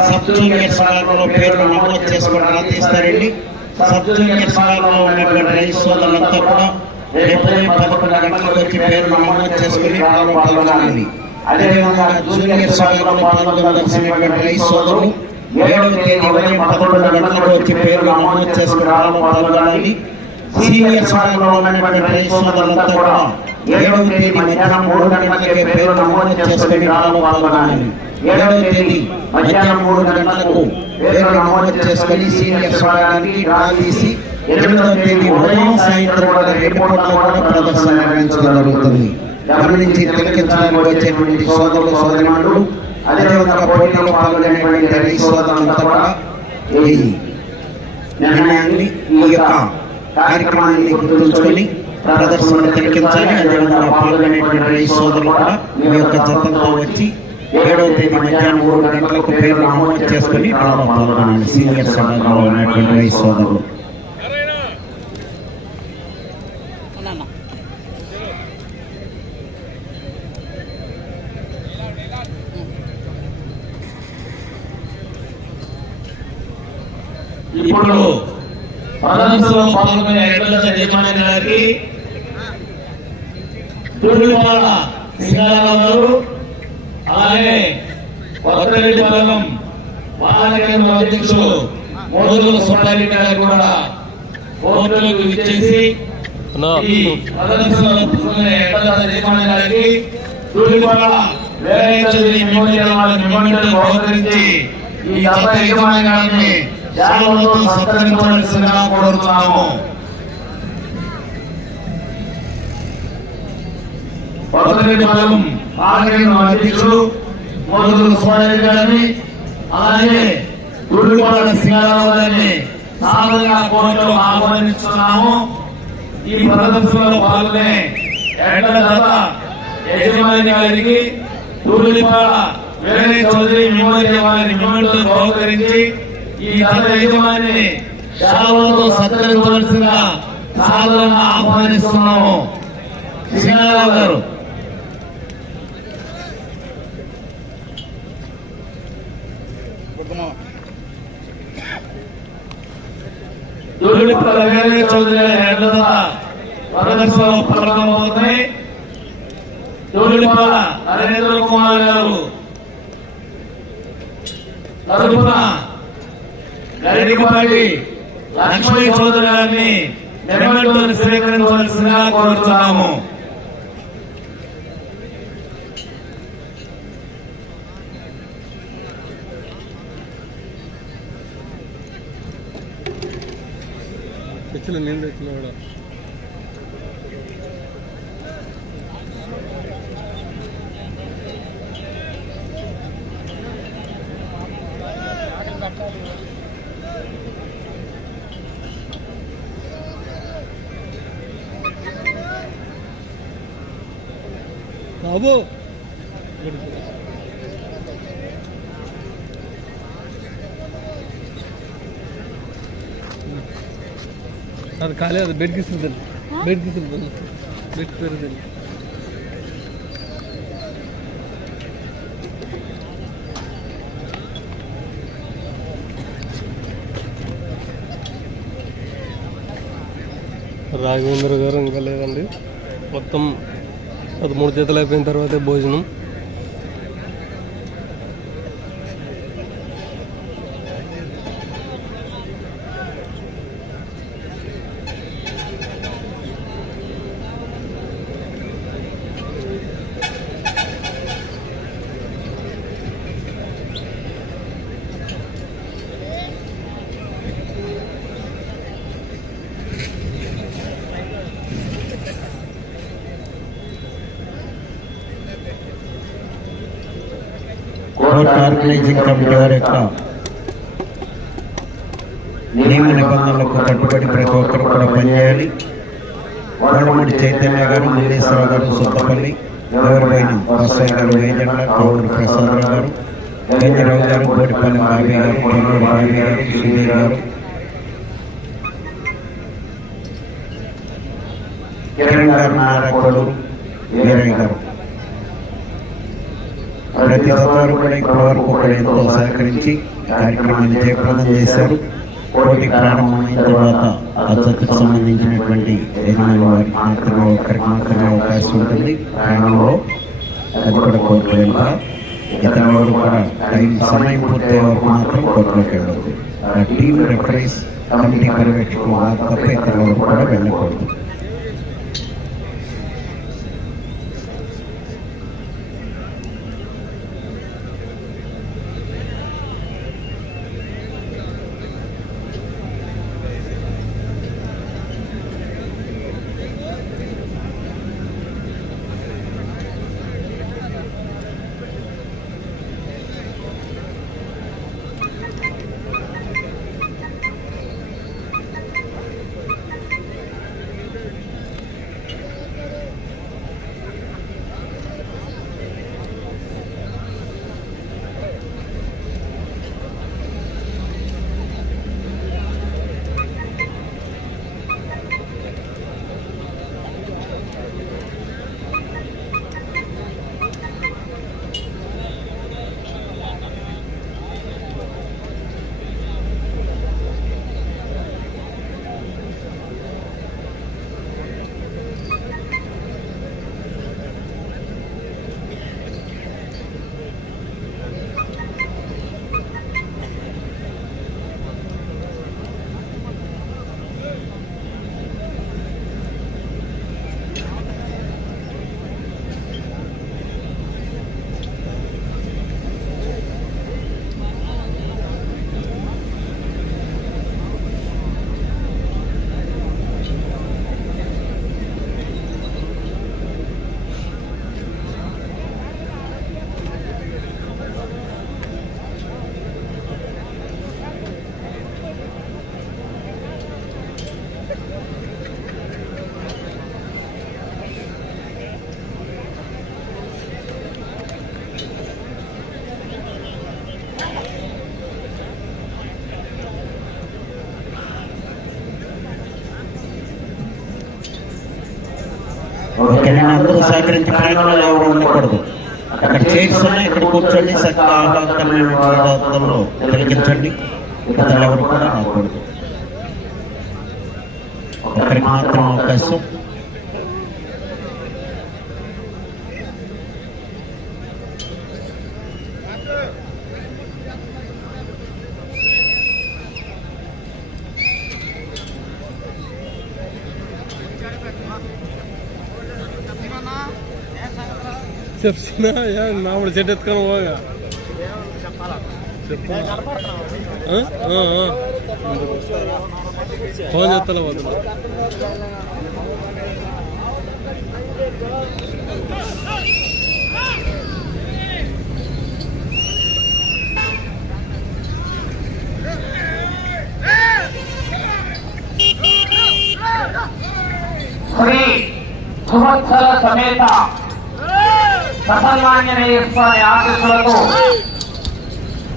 Sub junior సంఘాలలో పేర్లు నమోదు చేసుకోవడం రాతీస్తారండి సబ్ జూనియర్ సంఘాలలో ఉన్నటువంటి రైతు సోదరులంతా కూడా రేపు పదకొండు గంటలకు వచ్చి పేరు నమోదు చేసుకుని డ్రాలో పాల్గొనాలి అదేవిధంగా జూనియర్ సంఘాలలో పాల్గొనవలసినటువంటి రైతు సోదరులు ఏడవ తేదీ ఉదయం పదకొండు గంటలకు వచ్చి పేరు నమోదు చేసుకుని డ్రాలో పాల్గొనాలని సీనియర్ స్థానంలో ఉన్నటువంటి రైతు సోదరులంతా కూడా ఏడవ తేదీ మధ్యాహ్నం మూడు గంటలకే పేరు నమోదు చేసుకుని డ్రాలో పాల్గొనాలని ఏడవ తేదీ మధ్యాహ్నం మూడు గంటలకు పేరు నమోదు చేసుకుని సీనియర్ స్థానానికి డ్రా తీసి ఎనిమిదవ తేదీ ఉదయం సాయంత్రం కూడా రెండు పూటల కూడా ప్రదర్శన నిర్వహించడం జరుగుతుంది. గమనించి తిలకించడానికి వచ్చేటువంటి సోదరులు సోదరిమణులు అదేవిధంగా పోటీలో పాల్గొనేటువంటి రైతు సోదరులంతా కూడా ఈ నిర్ణయాన్ని ఈ యొక్క కార్యక్రమాన్ని గుర్తుంచుకొని ప్రదర్శన తిలకించాలి. అదేవిధంగా పాల్గొనేటువంటి సోదరులు కూడా మీ యొక్క జతంతో వచ్చి ఏడవ తేదీ మధ్యాహ్నం మూడు గంటలకు పేరు నమోదు చేసుకుని డ్రాలో పాల్గొనాలి సీనియర్ సంఘంలో ఉన్నటువంటి సోదరులు. ఇప్పుడు ప్రదర్శనలో పాల్గొనే ఎడ్ల యజమాని గారికి తూర్పుపాల సింగారావు గారు అలాగే కొత్తరెడ్డిపాలెం వాహన కేంద్ర అధ్యక్షులు మోదుల సుబ్బారెడ్డి గారు కూడా కోర్టులకు ఇచ్చేసి ఈ ప్రదర్శనలో ఎడ్ల యజమాని బహుకరించి ఈ గారిని జాగ్రత్తతో సత్కరించవలసిందిగా కోరుతున్నాము. కొత్తరెడ్డిపాలెం ఆలయం అధ్యక్షులు మోదుల సుబ్బారెడ్డి గారిని అలాగే గురుపాల సింగారావు గారిని సాధారణంగా కోర్టులో ఆహ్వానిస్తున్నాము. ఈ ప్రదర్శనలో పాల్గొనే ఎడ్ల దళ యజమాని గారికి తూలిపాల వేరే చౌదరి మెమోరియల్ వారి మెమోరియల్ బహుకరించి ఈ దళ యజమానిని శాలతో సత్కరించవలసిందిగా సాధారణంగా ఆహ్వానిస్తున్నాము. సింగారావు గారు. తూలిపాల వేరే చౌదరి గారి ఎడ్ల ప్రారంభమవుతున్నాయి నరేంద్ర కుమార్ గారు తరపున గరికపాటి లక్ష్మీ చౌదరి గారిని మెమెంటోని స్వీకరించవలసిందిగా కోరుతున్నాము తెచ్చిన నేను తెచ్చిన కూడా బాబు ಅದು ಖಾಲಿ ಅದು ಬೆಡ್ ಕಿಸಿದಲ್ಲಿ ಬೆಡ್ ಕಿಸಿಲ್ ಬಂದು ಬೆಡ್ ತರದಲ್ಲಿ రాఘవేంద్ర గారు ఇంకా లేదండి మొత్తం పదమూడు జతలు అయిపోయిన తర్వాతే భోజనం కోర్టు ఆర్గనైజింగ్ కమిటీ వారి యొక్క నియమ నిబంధనలకు కట్టుబడి ప్రతి ఒక్కరు కూడా పనిచేయాలి. కోడమూడి చైతన్య గారు మల్లేశ్వరరావు గారు సొంతపల్లి ఎవరిపైన బస్సాయి గారు వేజండ కౌరు ప్రసాదరావు గారు వేంజరావు గారు బోటిపల్లి బాబీ గారు కొల్లూరు బాబీ గారు సుధీర్ గారు. కిరణ్ గారు నారా కొల్లూరు వీరయ్య గారు. ప్రతి ఒక్కరు కూడా ఇప్పటి వరకు కూడా ఎంతో సహకరించి కార్యక్రమాన్ని జయప్రదం చేశారు. పోటీ ప్రారంభమైన తర్వాత అచ్చతకు సంబంధించినటువంటి యజమాని వారికి మాత్రమే ఒకరికి మాత్రమే అవకాశం ఉంటుంది. ప్రాణంలో అది కూడా కోర్టులో వెళ్తా ఇతర వారు కూడా టైం సమయం పూర్తయ్యే వరకు మాత్రం కోర్టులోకి వెళ్ళదు ఆ టీం రిఫరెన్స్ కమిటీ పర్యవేక్షకులు తప్ప ఇతర వారు కూడా వెళ్ళకూడదు. సహకరించి ప్రాంగణంలో ఎవరు ఉండకూడదు. అక్కడ చైర్స్ ఉన్నాయి ఇక్కడ కూర్చోండి చక్కగా ఆహ్లాదకరమైన వాతావరణంలో తిలకించండి ఇతరులు ఎవరు కూడా రాకూడదు. ఒకరికి మాత్రం అవకాశం చెప్తున్నా యా, నా చెట్టు ఎత్తుకొని పోగా. ఫోన్ చేస్తా వద్దు శ్రీ సువత్సల సమేత సఫల్వాంజనేయ స్వామి ఆశీస్సులతో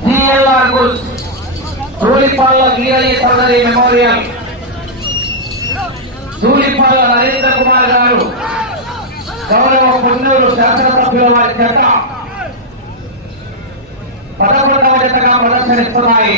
జిఎల్ఆర్ గుల్ ధూళిపాల వీరయ్య చౌదరి మెమోరియల్. ధూళిపాల నరేంద్ర కుమార్ గారు గౌరవ పొన్నూరు శాసనసభ్యుల వారి చేత పదకొండవ జతగా ప్రదర్శనిస్తున్నాయి.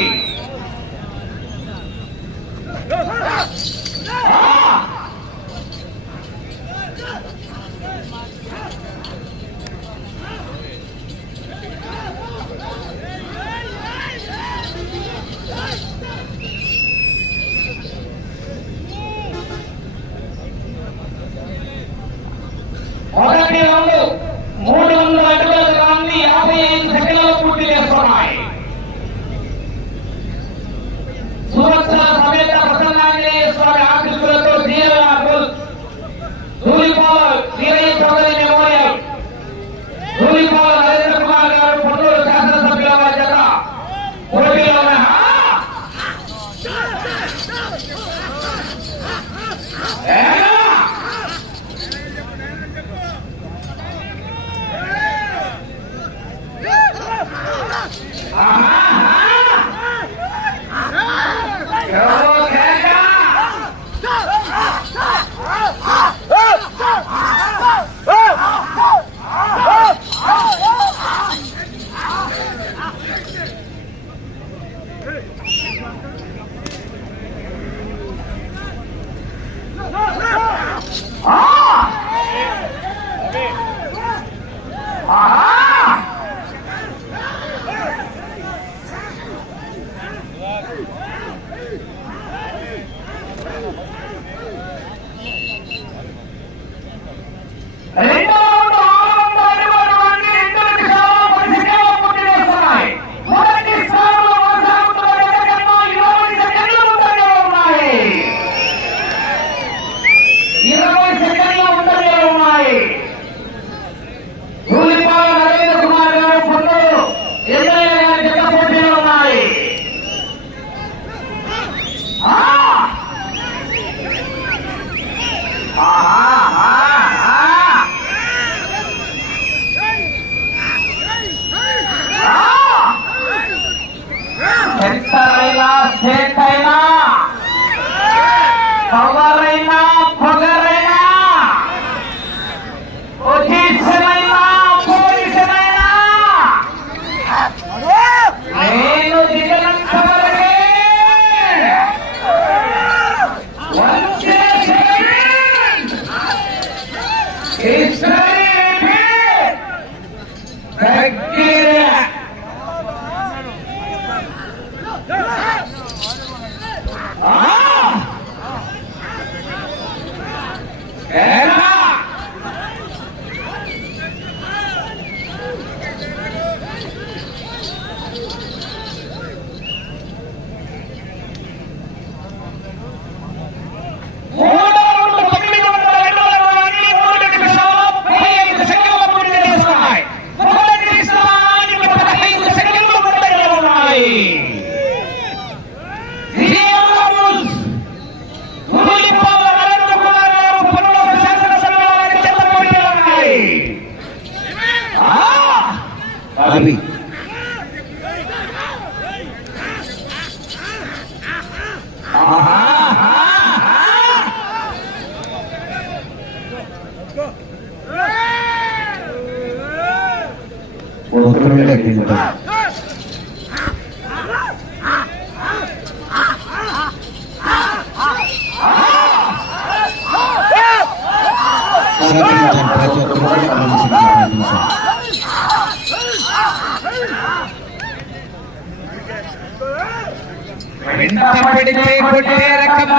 కొట్టే రకం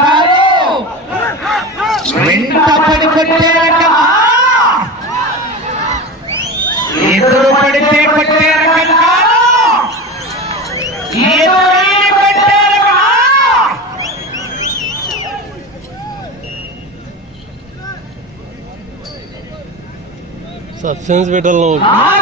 వెంట ఎదురు పడితే కొట్టే రకం కాదు. సబ్స్టెన్స్ పెట్టాలి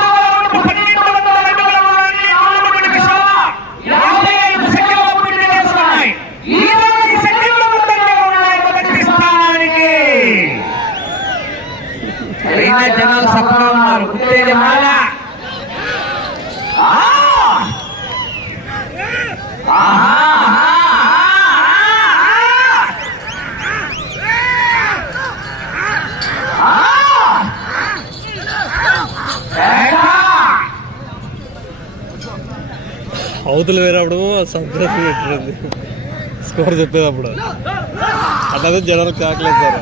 కోతులు వేరేప్పుడు సంక్రాంతి పెట్టింది. స్కోర్ చెప్పేటప్పుడు అట్లా జనాలు కాకలేదు సార్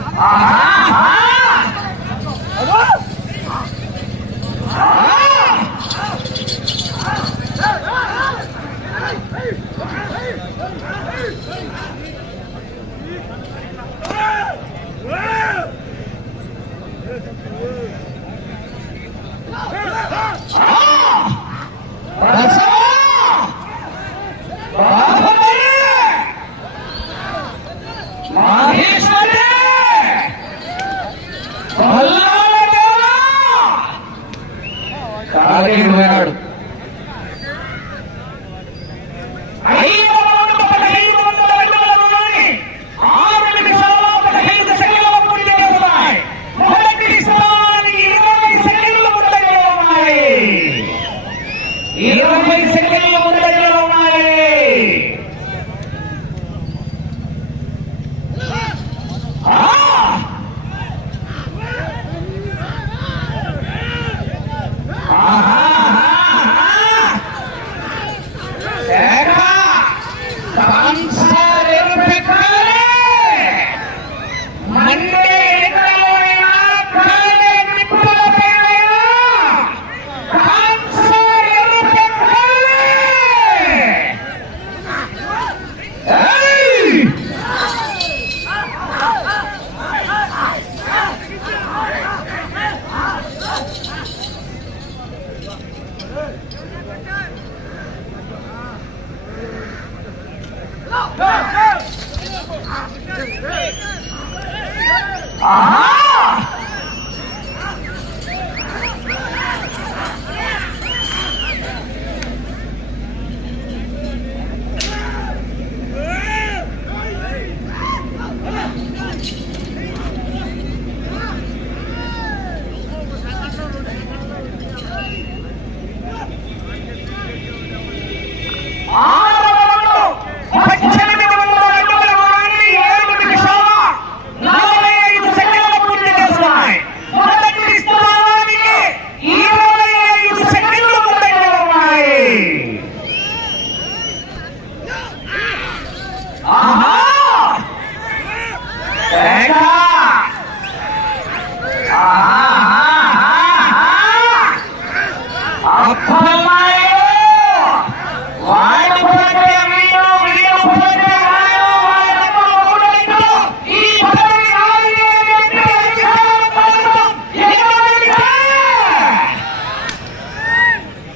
Ah!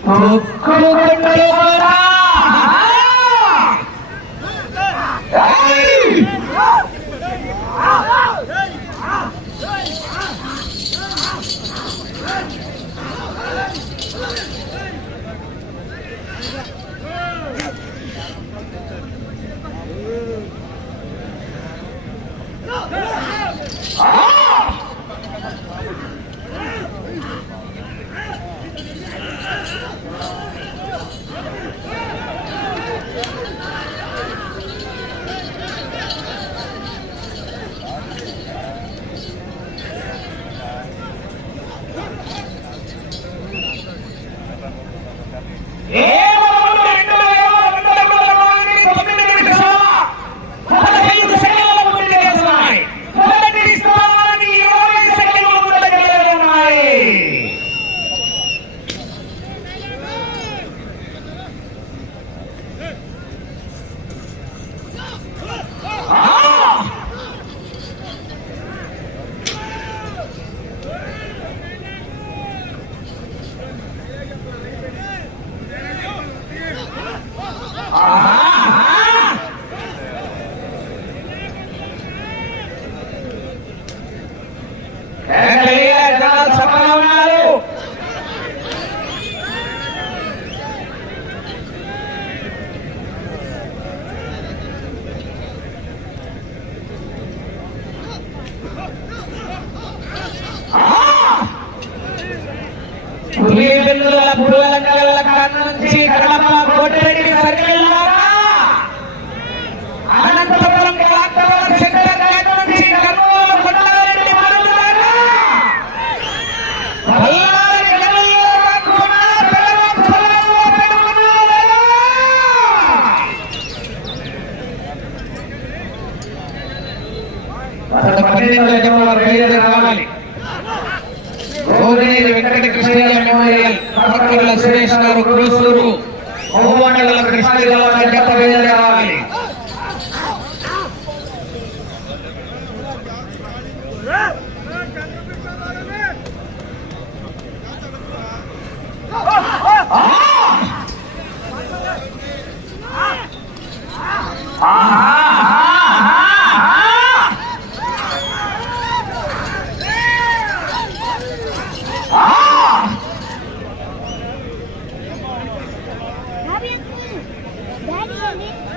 Club Amen. గత పన్నెండవ దశంలో రిలీజ్ రావాలి Gorineni Venkata Krishnaiah memorial Mommy.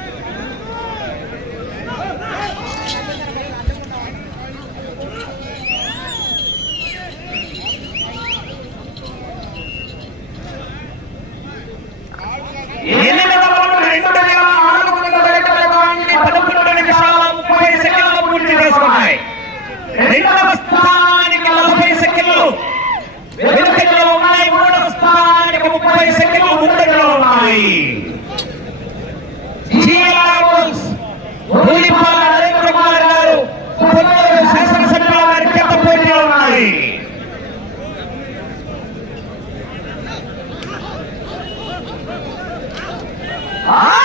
Ah!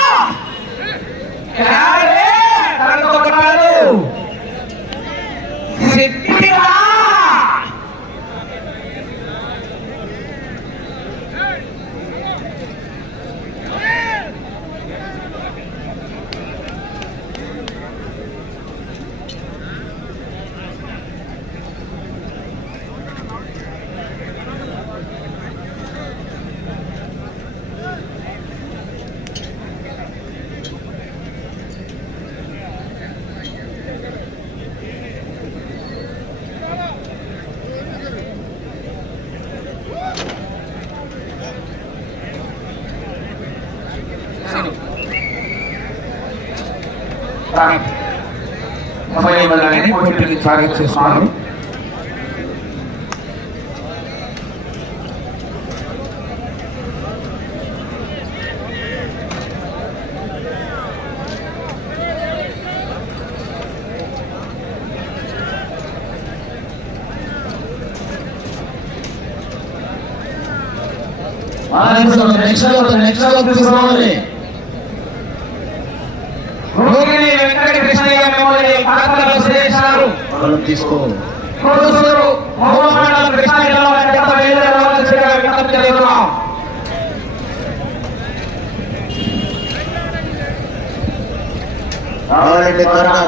సమయం వెళ్ళగానే పోటీని స్వాగతం చేస్తున్నారు నెక్స్ట్ నెక్స్ట్ తీసుకోవాలి రోగిణి వెంకట కృష్ణయ్య మెమోరియల్ కాకరలో శ్రేష్ఠారు వాళ్ళు తీసుకో కోడూరు మహోమండలం కృష్ణా జిల్లా వారి గత వేల రోజుల శ్రీగా విజ్ఞప్తి చేస్తున్నాం కావాలంటే త్వరగా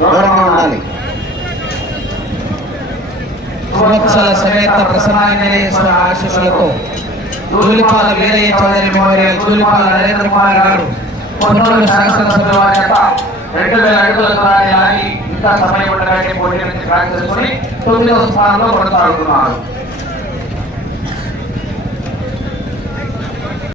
దూరంగా ఉండాలి. సంవత్సరాల సమేత ప్రసన్నాంజనేశ్వర ఆశీస్సులతో తూలిపాల వీరయ్య చౌదరి మెమోరియల్ తూలిపాల నరేంద్ర కుమార్ గారు పొన్నూరు శాసనసభ్యుల వారి యొక్క రెండు వేల అడుగుల దూరాన్ని లాగి ఇంకా సమయం ఉండగానే పోటీ నుంచి క్రాక్ చేసుకుని తొమ్మిదవ స్థానంలో కొనసాగుతున్నారు.